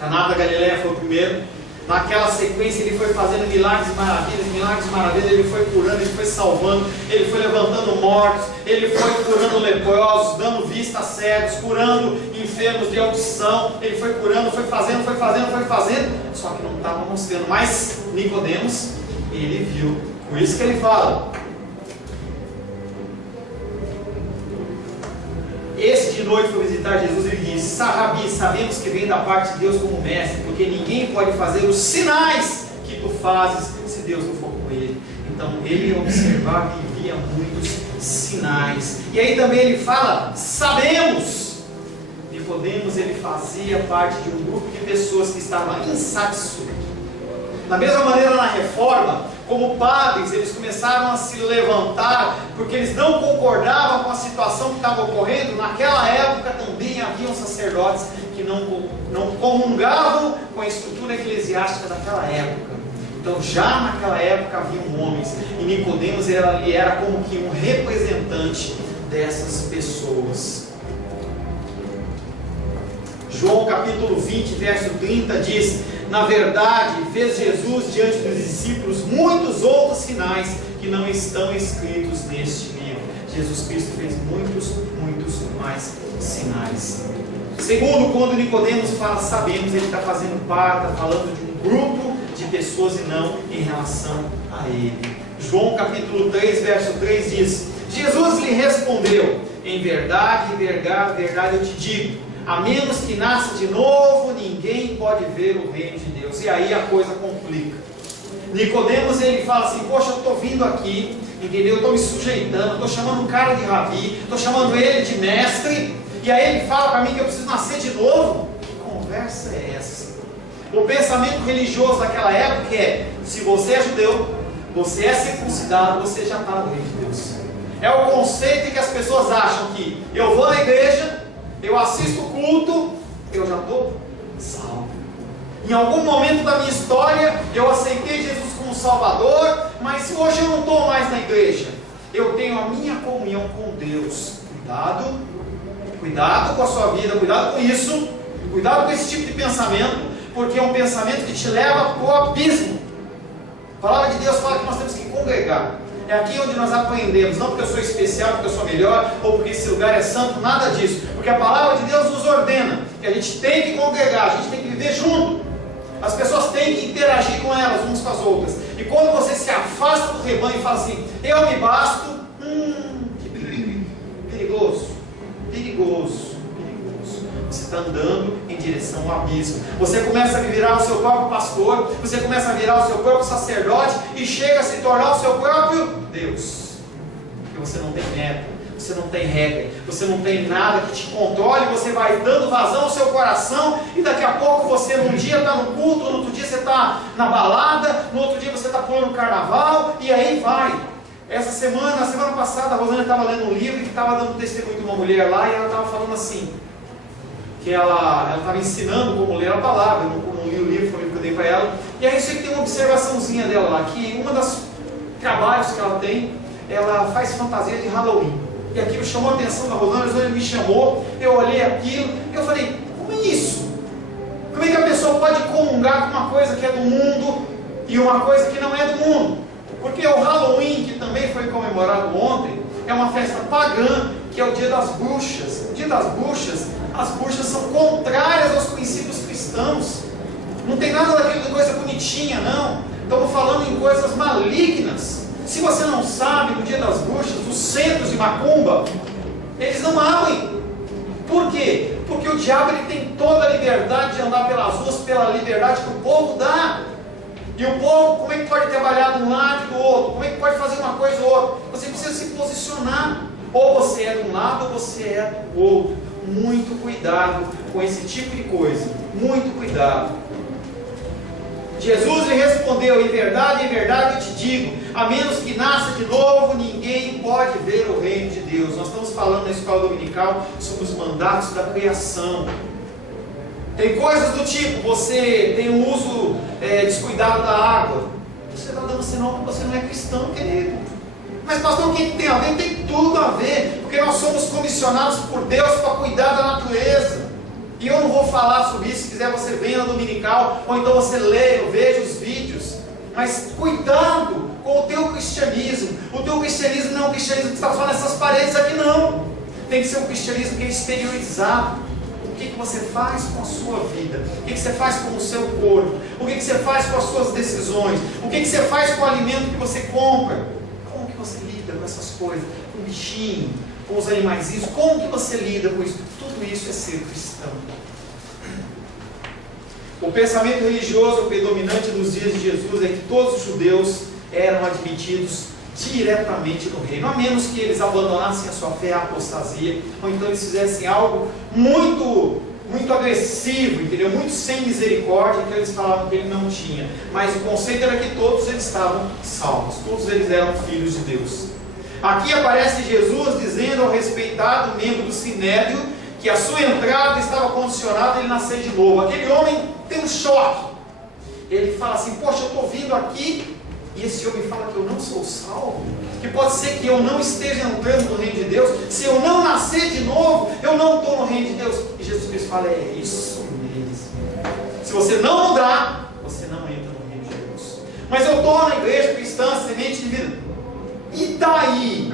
Caná da Galileia foi o primeiro. Naquela sequência ele foi fazendo milagres e maravilhas, ele foi curando, ele foi salvando, ele foi levantando mortos, ele foi curando leprosos, dando vista a cegos, curando enfermos de audição, ele foi curando, foi fazendo, só que não estava mostrando. Mas Nicodemos, ele viu, por isso que ele fala. Esse de noite foi visitar Jesus, ele disse: Rabi, sabemos que vem da parte de Deus como mestre, porque ninguém pode fazer os sinais que tu fazes se Deus não for com ele. Então ele observava e via muitos sinais. E aí também ele fala: sabemos. Nicodemos, ele fazia parte de um grupo de pessoas que estavam insatisfeitas. Da mesma maneira, na reforma, como padres, eles começaram a se levantar, porque eles não concordavam com a situação que estava ocorrendo. Naquela época também haviam sacerdotes que não comungavam com a estrutura eclesiástica daquela época. Então já naquela época haviam homens, e Nicodemos era como que um representante dessas pessoas. João capítulo 20, verso 30 diz: na verdade, fez Jesus diante dos discípulos muitos outros sinais que não estão escritos neste livro. Jesus Cristo fez muitos mais sinais. Segundo, quando Nicodemos fala sabemos, ele está fazendo parte, está falando de um grupo de pessoas e não em relação a ele. João capítulo 3, verso 3 diz: Jesus lhe respondeu: em verdade, verdade eu te digo, a menos que nasça de novo, ninguém pode ver o reino de Deus. E aí a coisa complica. Nicodemos, ele fala assim: poxa, eu estou vindo aqui, entendeu? Eu estou me sujeitando, estou chamando um cara de rabi, estou chamando ele de mestre, e aí ele fala para mim que eu preciso nascer de novo. Que conversa é essa? O pensamento religioso daquela época é: se você é judeu, você é circuncidado, você já está no reino de Deus. É o conceito em que as pessoas acham que eu vou na igreja, eu assisto o culto, eu já estou salvo. Em algum momento da minha história, eu aceitei Jesus como Salvador, mas hoje eu não estou mais na igreja. Eu tenho a minha comunhão com Deus. Cuidado com a sua vida, cuidado com isso, cuidado com esse tipo de pensamento, porque é um pensamento que te leva para o abismo. A palavra de Deus fala que nós temos que congregar. É aqui onde nós aprendemos, não porque eu sou especial, porque eu sou melhor, ou porque esse lugar é santo, nada disso. Porque a palavra de Deus nos ordena que a gente tem que congregar, a gente tem que viver junto. As pessoas têm que interagir com elas, umas com as outras. E quando você se afasta do rebanho e fala assim: eu me basto, que perigoso. Você está andando em direção ao abismo. Você começa a virar o seu próprio pastor, você começa a virar o seu próprio sacerdote e chega a se tornar o seu próprio Deus. Porque você não tem meta, você não tem regra, você não tem nada que te controle, você vai dando vazão ao seu coração e daqui a pouco você num dia está no culto, no outro dia você está na balada, no outro dia você está pulando carnaval e aí vai. Na semana passada, a Rosana estava lendo um livro e estava dando testemunho de uma mulher lá e ela estava falando assim, que ela estava ensinando como ler a palavra. Eu não li o livro, foi o que eu dei para ela. E aí eu sei que tem uma observaçãozinha dela lá, que uma das trabalhos que ela tem, ela faz fantasia de Halloween. E aquilo chamou a atenção da Rosana, a Rosana me chamou, eu olhei aquilo, e eu falei: como é isso? Como é que a pessoa pode comungar com uma coisa que é do mundo e uma coisa que não é do mundo? Porque o Halloween, que também foi comemorado ontem, é uma festa pagã, que é o dia das bruxas. O dia das bruxas, as bruxas são contrárias aos princípios cristãos. Não tem nada daquilo de coisa bonitinha, não. Estamos falando em coisas malignas. Se você não sabe, no dia das bruxas, os centros de macumba, eles não abrem. Por quê? Porque o diabo ele tem toda a liberdade de andar pelas ruas, pela liberdade que o povo dá. E o povo, como é que pode trabalhar de um lado e do outro? Como é que pode fazer uma coisa ou outra? Você precisa se posicionar. Ou você é de um lado ou você é do outro. Muito cuidado com esse tipo de coisa. Muito cuidado. Jesus lhe respondeu: em verdade eu te digo, a menos que nasça de novo, ninguém pode ver o reino de Deus. Nós estamos falando na escola dominical sobre os mandatos da criação. Tem coisas do tipo, você tem um uso descuidado da água. Você está dando sinal que você não é cristão, querido. Mas pastor, o que tem a ver? Tem tudo a ver, porque nós somos comissionados por Deus para cuidar da natureza. E eu não vou falar sobre isso. Se quiser você venha na dominical, ou então você leia, veja os vídeos. Mas cuidado com o teu cristianismo. O teu cristianismo não é um cristianismo que está falando nessas paredes aqui, não. Tem que ser um cristianismo que é exteriorizado. O que você faz com a sua vida? O que você faz com o seu corpo? O que você faz com as suas decisões? O que você faz com o alimento que você compra? Como que você lida com essas coisas? Com o bichinho, com os animaizinhos? Como que você lida com isso? Tudo isso é ser cristão. O pensamento religioso predominante nos dias de Jesus é que todos os judeus eram admitidos diretamente no reino, a menos que eles abandonassem a sua fé à apostasia, ou então eles fizessem algo muito agressivo, entendeu? Muito sem misericórdia, que eles falavam que ele não tinha. Mas o conceito era que todos eles estavam salvos, todos eles eram filhos de Deus. Aqui aparece Jesus dizendo ao respeitado membro do Sinédrio que a sua entrada estava condicionada a ele nascer de novo. Aquele homem tem um choque. Ele fala assim: poxa, eu estou vindo aqui e esse homem fala que eu não sou salvo, que pode ser que eu não esteja entrando no reino de Deus. Se eu não nascer de novo, eu não estou no reino de Deus. E Jesus Cristo fala: é isso mesmo. Se você não mudar, você não entra no reino de Deus. Mas eu estou na igreja cristã, semente de vida. E daí?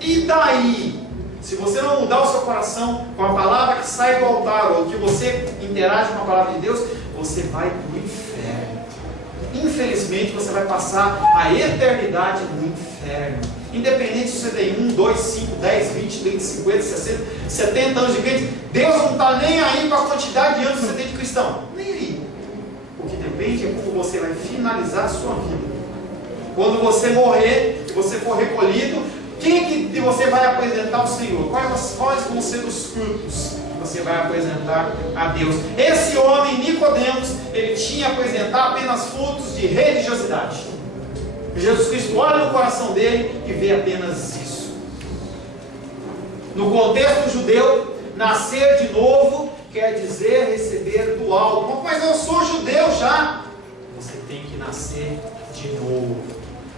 E daí? Se você não mudar o seu coração com a palavra que sai do altar, ou que você interage com a palavra de Deus, você vai para o inferno. Infelizmente você vai passar a eternidade no inferno. Independente se você tem 1, 2, 5, 10, 20, 30, 50, 60, 70 anos de crente, Deus não está nem aí com a quantidade de anos que você tem de cristão. Nem aí. O que depende é como você vai finalizar a sua vida. Quando você morrer, e você for recolhido, quem que você vai apresentar ao Senhor? Quais vão ser os frutos que você vai apresentar a Deus? Esse homem, Nicodemos, ele tinha a apresentar apenas frutos de religiosidade. Jesus Cristo olha no coração dele e vê apenas isso. No contexto judeu, nascer de novo quer dizer receber do alto. Mas eu sou judeu já. Você tem que nascer de novo.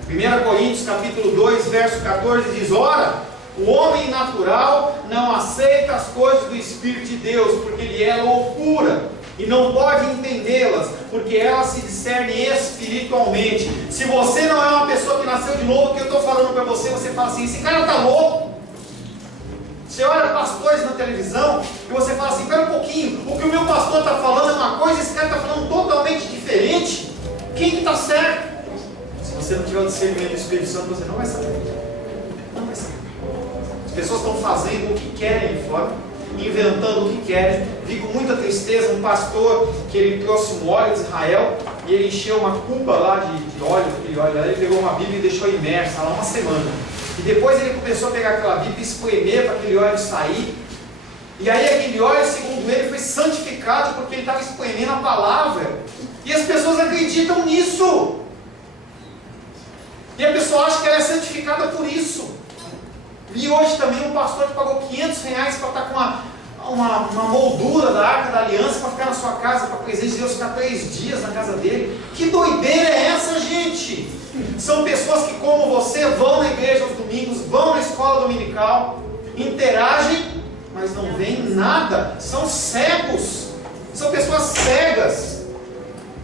1 Coríntios capítulo 2, verso 14 diz: ora, o homem natural não aceita as coisas do Espírito de Deus, porque ele é loucura, e não pode entendê-las, porque elas se discernem espiritualmente. Se você não é uma pessoa que nasceu de novo, o que eu estou falando para você, você fala assim: esse cara está louco. Você olha pastores na televisão e você fala assim: espera um pouquinho, o que o meu pastor está falando é uma coisa, esse cara está falando totalmente diferente. Quem que está certo? Se você não tiver o discernimento do Espírito Santo, você não vai saber. Não vai saber. As pessoas estão fazendo o que querem ali fora, inventando o que querem. Vi com muita tristeza um pastor que ele trouxe um óleo de Israel e ele encheu uma cuba lá de óleo, aquele óleo lá, ele pegou uma Bíblia e deixou imersa lá uma semana. E depois ele começou a pegar aquela Bíblia e espremer para aquele óleo sair. E aí aquele óleo, segundo ele, foi santificado porque ele estava espremendo a palavra. E as pessoas acreditam nisso. E a pessoa acha que ela é santificada por isso. E hoje também um pastor que pagou R$500 para estar com uma moldura da Arca da Aliança para ficar na sua casa, para a presença de Deus, ficar 3 dias na casa dele. Que doideira é essa, gente? São pessoas que, como você, vão na igreja aos domingos, vão na escola dominical, interagem, mas não veem nada. São cegos. São pessoas cegas.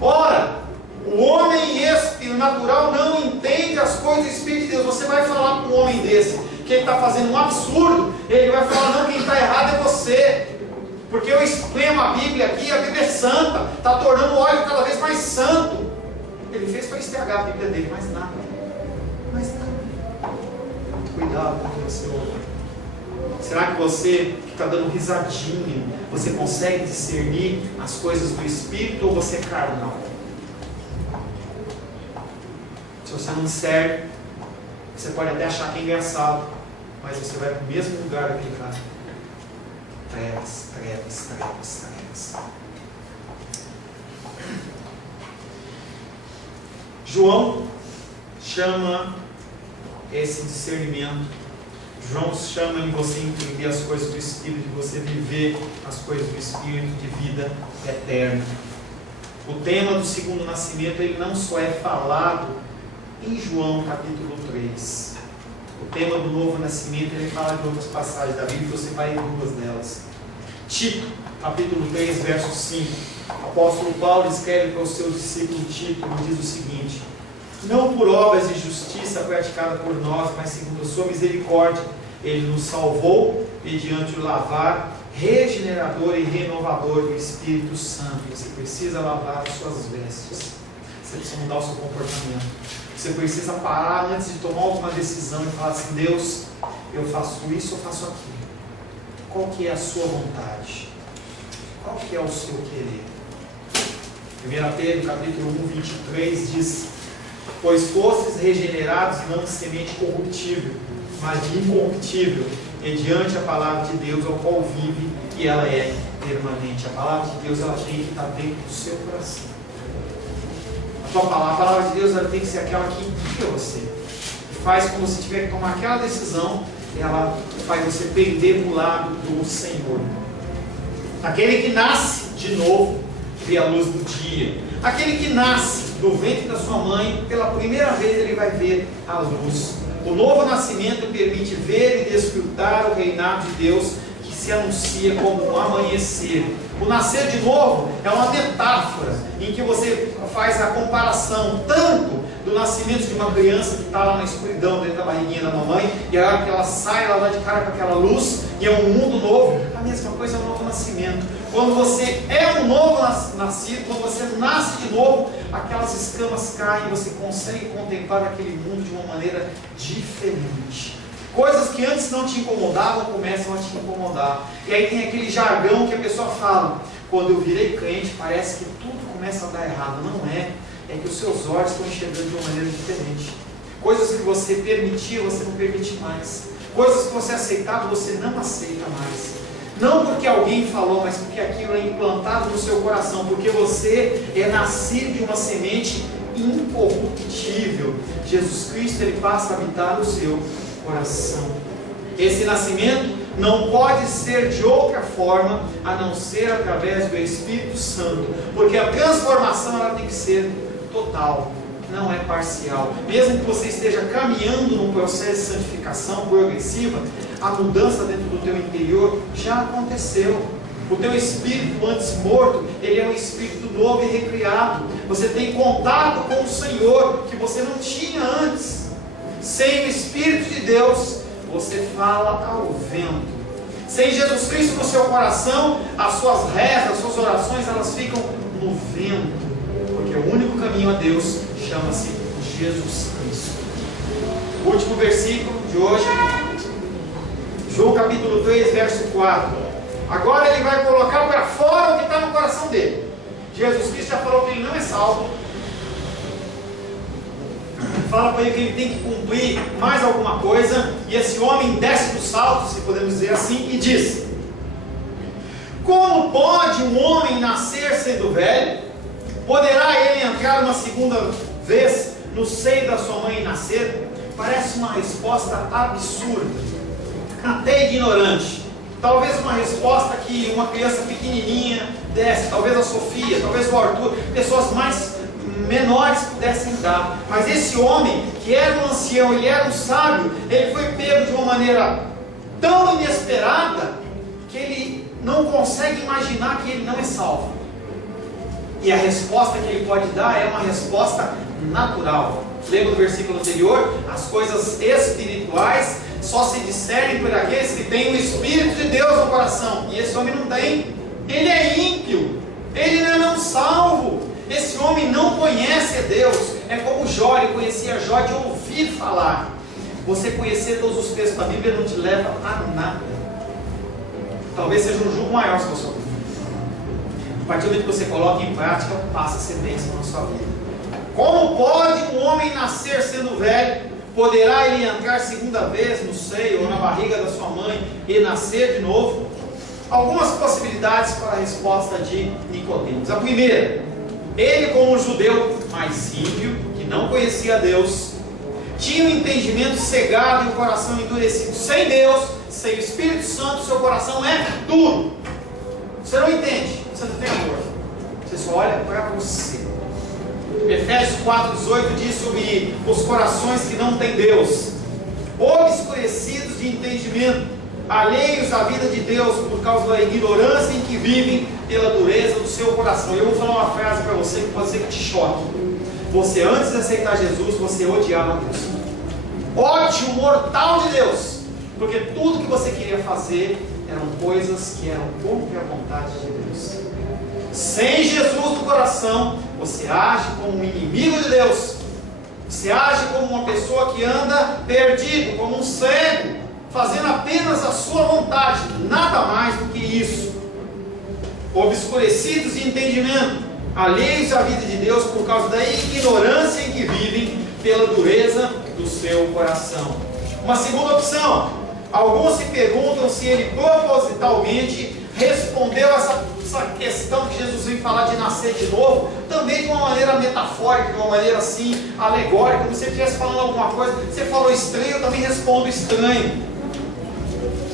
Ora, o homem natural não entende as coisas do Espírito de Deus. Você vai falar para um homem desse que ele está fazendo um absurdo, ele vai falar: não, quem está errado é você, porque eu espremo a Bíblia aqui, a Bíblia é santa, está tornando o óleo cada vez mais santo. Ele fez para estragar a Bíblia dele, mais nada. Mais nada. Cuidado com o que você ouve. Será que você que está dando risadinha, você consegue discernir as coisas do Espírito, ou você é carnal? Se você não discerne, você pode até achar que é engraçado, mas você vai para o mesmo lugar daquele cara. Trevas, trevas, trevas, trevas. João chama esse discernimento, João chama de você entender as coisas do Espírito, de você viver as coisas do Espírito, de vida eterna. O tema do segundo nascimento, ele não só é falado em João capítulo 3. O tema do novo nascimento, ele fala de outras passagens da Bíblia, você vai em duas delas. Tito, capítulo 3, verso 5. O apóstolo Paulo escreve para o seu discípulo Tito, ele diz o seguinte: não por obras de justiça praticada por nós, mas segundo a sua misericórdia, ele nos salvou mediante o lavar regenerador e renovador do Espírito Santo. Você precisa lavar as suas vestes, você precisa mudar o seu comportamento, você precisa parar antes de tomar alguma decisão e falar assim: Deus, eu faço isso, eu faço aquilo. Qual que é a sua vontade? Qual que é o seu querer? 1 Pedro capítulo 1, 23 diz: pois fostes regenerados não de semente corruptível, mas de incorruptível, mediante a palavra de Deus, ao qual vive, e ela é permanente. A palavra de Deus, ela tem que estar dentro do seu coração. A palavra de Deus, ela tem que ser aquela que guia você, que faz quando você tiver que tomar aquela decisão, ela faz você pender para o lado do Senhor. Aquele que nasce de novo vê a luz do dia. Aquele que nasce do ventre da sua mãe, pela primeira vez ele vai ver a luz. O novo nascimento permite ver e desfrutar o reinado de Deus, que se anuncia como um amanhecer. O nascer de novo é uma metáfora em que você faz a comparação tanto do nascimento de uma criança que está lá na escuridão dentro da barriguinha da mamãe, e a hora que ela sai, ela dá de cara com aquela luz, e é um mundo novo. A mesma coisa é o novo nascimento. Quando você é um novo nascido, quando você nasce de novo, aquelas escamas caem e você consegue contemplar aquele mundo de uma maneira diferente. Coisas que antes não te incomodavam começam a te incomodar. E aí tem aquele jargão que a pessoa fala: quando eu virei crente, parece que tudo começa a dar errado. Não é. É que os seus olhos estão enxergando de uma maneira diferente. Coisas que você permitia, você não permite mais. Coisas que você aceitava, você não aceita mais. Não porque alguém falou, mas porque aquilo é implantado no seu coração. Porque você é nascido de uma semente incorruptível. Jesus Cristo, ele passa a habitar no seu coração. Esse nascimento não pode ser de outra forma a não ser através do Espírito Santo. Porque a transformação, ela tem que ser total, não é parcial. Mesmo que você esteja caminhando num processo de santificação progressiva, a mudança dentro do teu interior já aconteceu. O teu espírito antes morto, ele é um espírito novo e recriado. Você tem contato com o Senhor que você não tinha antes. Sem o Espírito de Deus, você fala ao vento. Sem Jesus Cristo no seu coração, as suas rezas, as suas orações, elas ficam no vento. Porque o único caminho a Deus chama-se Jesus Cristo. O último versículo de hoje, João capítulo 3, verso 4. Agora ele vai colocar para fora o que está no coração dele. Jesus Cristo já falou que ele não é salvo. Fala para ele que ele tem que cumprir mais alguma coisa. E esse homem desce do salto, se podemos dizer assim, e diz: como pode um homem nascer sendo velho? Poderá ele entrar uma segunda vez no seio da sua mãe e nascer? Parece uma resposta absurda, até ignorante. Talvez uma resposta que uma criança pequenininha desse, talvez a Sofia, talvez o Arthur, pessoas mais menores pudessem dar. Mas esse homem, que era um ancião, ele era um sábio, ele foi pego de uma maneira tão inesperada que ele não consegue imaginar que ele não é salvo. E a resposta que ele pode dar é uma resposta natural. Lembra do versículo anterior? As coisas espirituais só se discernem por aqueles que têm o Espírito de Deus no coração. E esse homem não tem. Ele é ímpio. Ele não é salvo. Esse homem não conhece a Deus. É como Jó, ele conhecia Jó de ouvir falar. Você conhecer todos os textos da Bíblia não te leva a nada. Talvez seja um jugo maior se você ouvir. A partir do momento que você coloca em prática, passa a ser bênção na sua vida. Como pode um homem nascer sendo velho? Poderá ele entrar segunda vez no seio ou na barriga da sua mãe e nascer de novo? Algumas possibilidades para a resposta de Nicodemos. A primeira: ele, como um judeu mais ímpio, que não conhecia Deus, tinha o entendimento cegado e o coração endurecido. Sem Deus, sem o Espírito Santo, seu coração é duro. Você não entende, você não tem amor, você só olha para você. Efésios 4,18 diz sobre os corações que não têm Deus, obscurecidos de entendimento, alheios à vida de Deus por causa da ignorância em que vivem, pela dureza do seu coração. Eu vou falar uma frase para você que pode ser que te choque. Você, antes de aceitar Jesus, você odiava Deus. Ódio mortal de Deus, porque tudo que você queria fazer eram coisas que eram contra a vontade de Deus. Sem Jesus no coração, você age como um inimigo de Deus. Você age como uma pessoa que anda perdido, como um cego, fazendo apenas a sua vontade, nada mais do que isso. Obscurecidos de entendimento, alheios à vida de Deus por causa da ignorância em que vivem, pela dureza do seu coração. Uma segunda opção: alguns se perguntam se ele propositalmente respondeu essa questão que Jesus vem falar de nascer de novo, também de uma maneira metafórica, de uma maneira assim, alegórica, como se ele estivesse falando alguma coisa. Você falou estranho, eu também respondo estranho.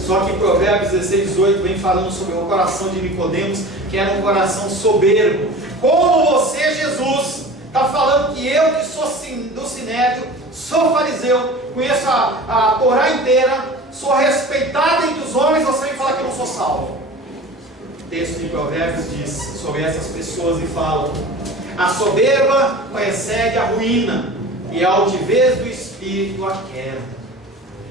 Só que Provérbios 16:18 vem falando sobre o coração de Nicodemos, que era um coração soberbo. Como você, Jesus, está falando que eu que sou do Sinédrio, sou fariseu, conheço a Torá inteira, sou respeitado entre os homens, você vem falar que eu não sou salvo. O texto de Provérbios diz sobre essas pessoas e fala: a soberba precede a ruína, e a altivez do espírito a queda.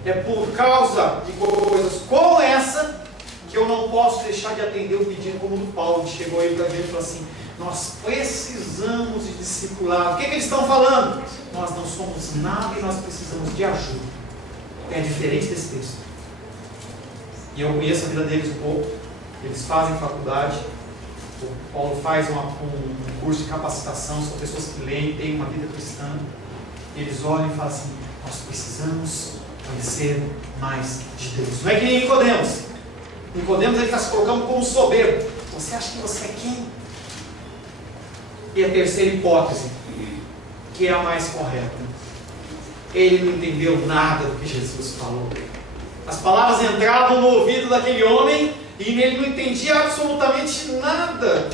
É por causa de coisas como essa que eu não posso deixar de atender o pedido como do Paulo, que chegou aí para ver e falou assim: nós precisamos de discipulado. O que eles estão falando? Nós não somos nada e nós precisamos de ajuda. É diferente desse texto. E eu conheço a vida deles um pouco. Eles fazem faculdade. O Paulo faz um curso de capacitação. São pessoas que leem, têm uma vida cristã. Eles olham e falam assim: nós precisamos conhecer mais de Deus. Não é que nem Nicodemos. Nicodemos, ele está se colocando como soberbo. Você acha que você é quem? E a terceira hipótese, que é a mais correta: ele não entendeu nada do que Jesus falou. As palavras entravam no ouvido daquele homem e ele não entendia absolutamente nada.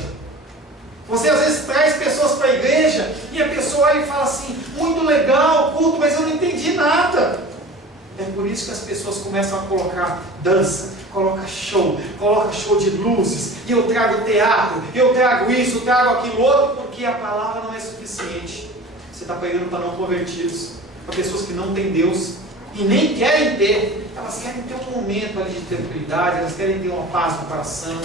Você às vezes traz pessoas para a igreja e a pessoa olha e fala assim: muito legal, culto, mas eu não entendi nada. É por isso que as pessoas começam a colocar dança, coloca show de luzes, e eu trago teatro, eu trago isso, eu trago aquilo outro, porque a palavra não é suficiente. Você está pregando para não convertidos, para pessoas que não têm Deus e nem querem ter. Elas querem ter um momento ali de tranquilidade, elas querem ter uma paz no coração.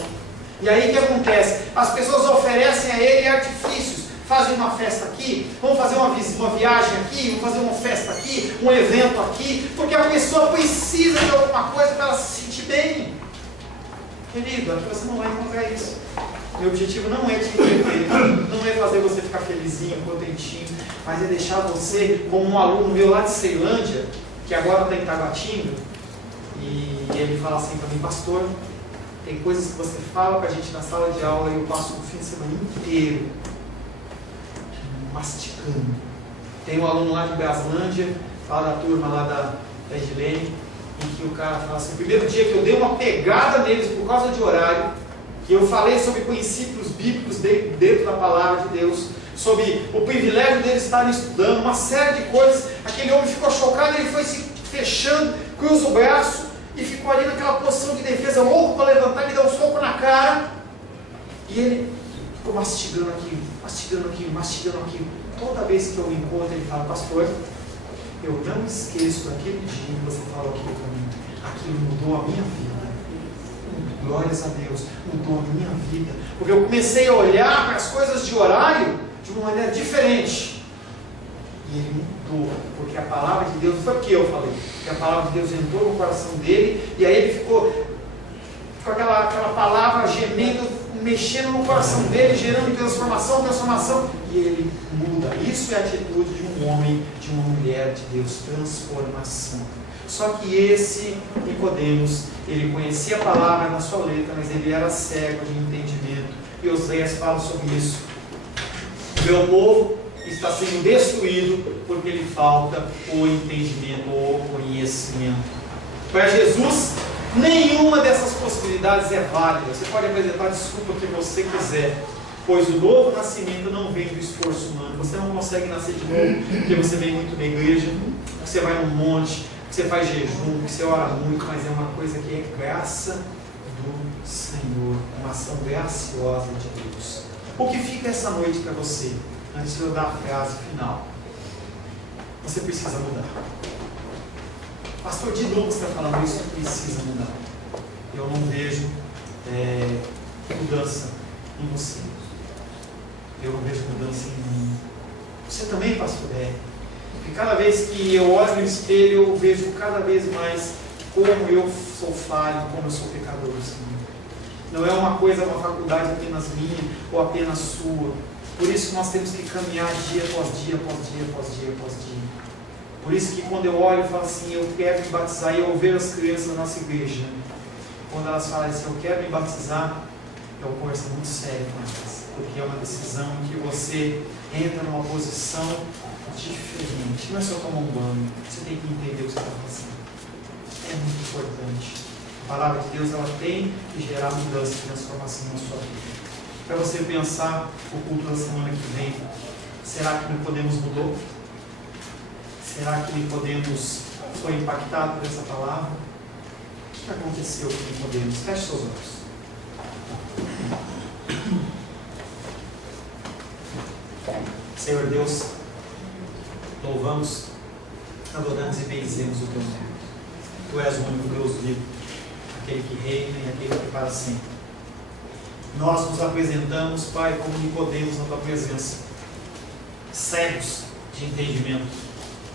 E aí o que acontece? As pessoas oferecem a ele artifícios. Fazem uma festa aqui, vamos fazer uma viagem aqui, vamos fazer uma festa aqui, um evento aqui, porque a pessoa precisa de alguma coisa para ela se sentir bem. Querido, você não vai encontrar isso. Meu objetivo não é te entreter, não é fazer você ficar felizinho, contentinho, mas é deixar você como um aluno meu lá de Ceilândia, que agora está em Taguatinga, e ele fala assim para mim: pastor, tem coisas que você fala para a gente na sala de aula e eu passo o fim de semana inteiro masticando. Tem um aluno lá de Braslândia, fala da turma lá da Edilene, em que o cara fala assim: o primeiro dia que eu dei uma pegada neles por causa de horário, que eu falei sobre princípios bíblicos dentro da palavra de Deus, sobre o privilégio deles estarem estudando, uma série de coisas, aquele homem ficou chocado, ele foi se fechando, cruza o braço e ficou ali naquela posição de defesa, louco para levantar e me dar um soco na cara, e ele ficou mastigando aquilo. Toda vez que eu o encontro, ele fala: pastor, eu não esqueço daquele dia que você falou aquilo para mim. Aquilo mudou a minha vida. Glórias a Deus, mudou a minha vida. Porque eu comecei a olhar para as coisas de horário de uma maneira diferente. E ele mudou, porque a palavra de Deus, não foi o que eu falei, porque a palavra de Deus entrou no coração dele, e aí ele ficou com aquela palavra gemendo, mexendo no coração dele, gerando transformação, e ele muda. Isso é a atitude de um homem, de uma mulher de Deus, transformação. Só que esse Nicodemos, ele conhecia a palavra na sua letra, mas ele era cego de entendimento, e Oséias fala sobre isso. Meu povo está sendo destruído porque lhe falta o entendimento, o conhecimento. Para Jesus, nenhuma dessas possibilidades é válida. Você pode apresentar a desculpa que você quiser, pois o novo nascimento não vem do esforço humano. Você não consegue nascer de novo porque você vem muito na igreja, você vai num monte, você faz jejum, você ora muito, mas é uma coisa que é graça do Senhor, uma ação graciosa de Deus. O que fica essa noite para você, antes de eu dar a frase final? Você precisa mudar. Pastor, de novo você está falando isso, precisa mudar. Eu não vejo mudança em você. Eu não vejo mudança em mim. Você também, pastor? E cada vez que eu olho no espelho, eu vejo cada vez mais como eu sou falho, como eu sou pecador, Senhor. Não é uma coisa, uma faculdade apenas minha ou apenas sua. Por isso que nós temos que caminhar dia após dia, após dia, após dia, após dia. Por isso que quando eu olho e falo assim, eu quero me batizar, e eu vejo as crianças da nossa igreja, quando elas falam assim, eu quero me batizar, eu converso muito sério com elas. Porque é uma decisão em que você entra numa posição diferente. Não é só tomar um banho, você tem que entender o que você está fazendo. É muito importante. A palavra de Deus, ela tem que gerar mudança e transformação na sua vida. Para você pensar o culto da semana que vem, será que Nicodemos mudou? Será que Nicodemos foi impactado por essa palavra? O que aconteceu com Nicodemos? Feche seus olhos. Senhor Deus, louvamos, adoramos e benzemos o teu nome. Tu és o único Deus vivo, aquele que reina e aquele que para sempre. Nós nos apresentamos, Pai, como Nicodemos na tua presença, cegos de entendimento,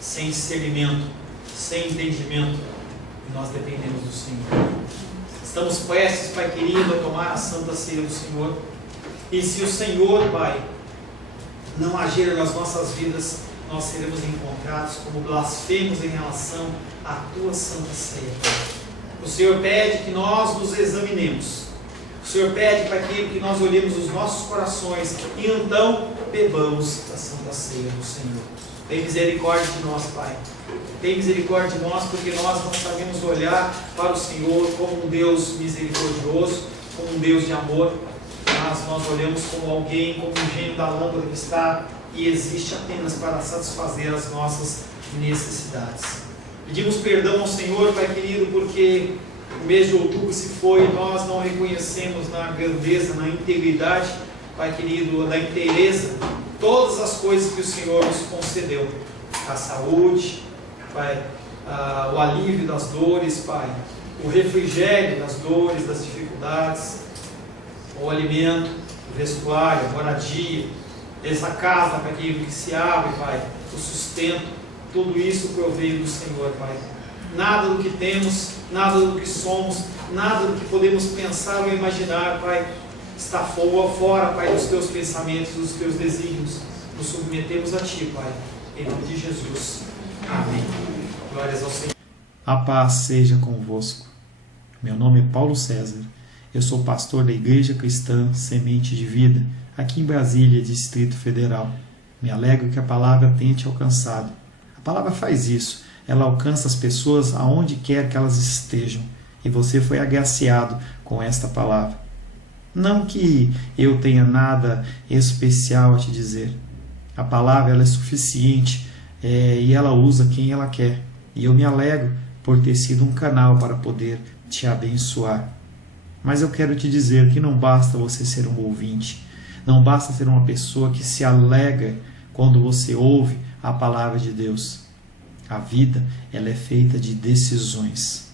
sem discernimento, sem entendimento, e nós dependemos do Senhor. Estamos prestes, Pai querido, a tomar a santa ceia do Senhor, e se o Senhor, Pai, não agir nas nossas vidas, nós seremos encontrados como blasfemos em relação à tua santa ceia. O Senhor pede que nós nos examinemos. O Senhor pede para que nós olhemos os nossos corações e então bebamos da santa ceia do Senhor. Tem misericórdia de nós, Pai. Tem misericórdia de nós, porque nós não sabemos olhar para o Senhor como um Deus misericordioso, como um Deus de amor, mas nós olhamos como alguém, como um gênio da lâmpada que está e existe apenas para satisfazer as nossas necessidades. Pedimos perdão ao Senhor, Pai querido, porque o mês de outubro se foi e nós não reconhecemos na grandeza, na integridade, Pai querido, da inteireza, todas as coisas que o Senhor nos concedeu. A saúde, Pai, o alívio das dores, Pai, o refrigério das dores, das dificuldades, o alimento, o vestuário, a moradia, essa casa, Pai querido, que se abre, Pai, o sustento, tudo isso proveio do Senhor, Pai. Nada do que temos, nada do que somos, nada do que podemos pensar ou imaginar, Pai, está fora, Pai, dos teus pensamentos, dos teus desígnios. Nos submetemos a Ti, Pai, em nome de Jesus. Amém. Glórias ao Senhor. A paz seja convosco. Meu nome é Paulo César. Eu sou pastor da Igreja Cristã Semente de Vida, aqui em Brasília, Distrito Federal. Me alegro que a palavra tenha te alcançado. A palavra faz isso. Ela alcança as pessoas aonde quer que elas estejam. E você foi agraciado com esta palavra. Não que eu tenha nada especial a te dizer. A palavra ela é suficiente e ela usa quem ela quer. E eu me alegro por ter sido um canal para poder te abençoar. Mas eu quero te dizer que não basta você ser um ouvinte. Não basta ser uma pessoa que se alegra quando você ouve a palavra de Deus. A vida ela é feita de decisões.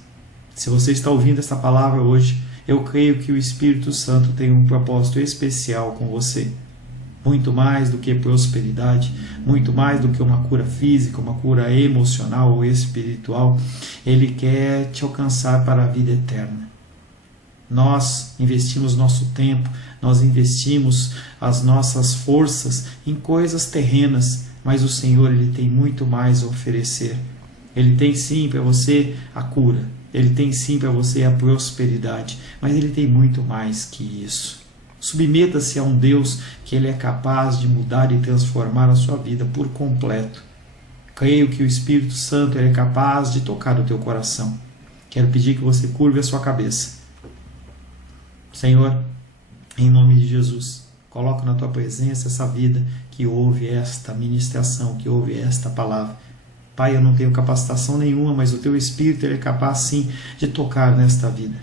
Se você está ouvindo essa palavra hoje, eu creio que o Espírito Santo tem um propósito especial com você. Muito mais do que prosperidade, muito mais do que uma cura física, uma cura emocional ou espiritual, Ele quer te alcançar para a vida eterna. Nós investimos nosso tempo, nós investimos as nossas forças em coisas terrenas, mas o Senhor ele tem muito mais a oferecer. Ele tem sim para você a cura, Ele tem sim para você a prosperidade, mas Ele tem muito mais que isso. O Submeta-se a um Deus que Ele é capaz de mudar e transformar a sua vida por completo. Creio que o Espírito Santo Ele é capaz de tocar o teu coração. Quero pedir que você curve a sua cabeça. Senhor, em nome de Jesus, coloco na tua presença essa vida que ouve esta ministração, que ouve esta palavra. Pai, eu não tenho capacitação nenhuma, mas o teu Espírito Ele é capaz sim de tocar nesta vida,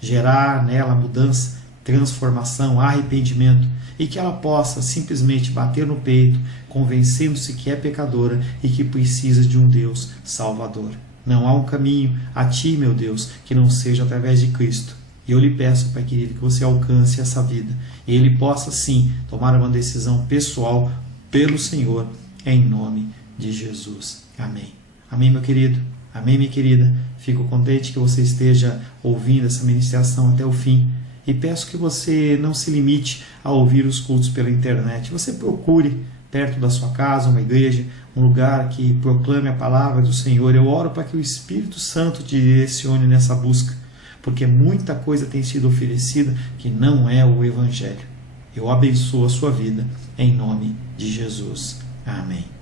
gerar nela mudança, transformação, arrependimento, e que ela possa simplesmente bater no peito, convencendo-se que é pecadora e que precisa de um Deus salvador. Não há um caminho a ti, meu Deus, que não seja através de Cristo. E eu lhe peço, Pai querido, que você alcance essa vida e ele possa sim tomar uma decisão pessoal pelo Senhor, em nome de Jesus. Amém. Amém, meu querido. Amém, minha querida. Fico contente que você esteja ouvindo essa ministração até o fim. E peço que você não se limite a ouvir os cultos pela internet. Você procure perto da sua casa uma igreja, um lugar que proclame a palavra do Senhor. Eu oro para que o Espírito Santo te direcione nessa busca, porque muita coisa tem sido oferecida que não é o Evangelho. Eu abençoo a sua vida em nome de Jesus. Amém.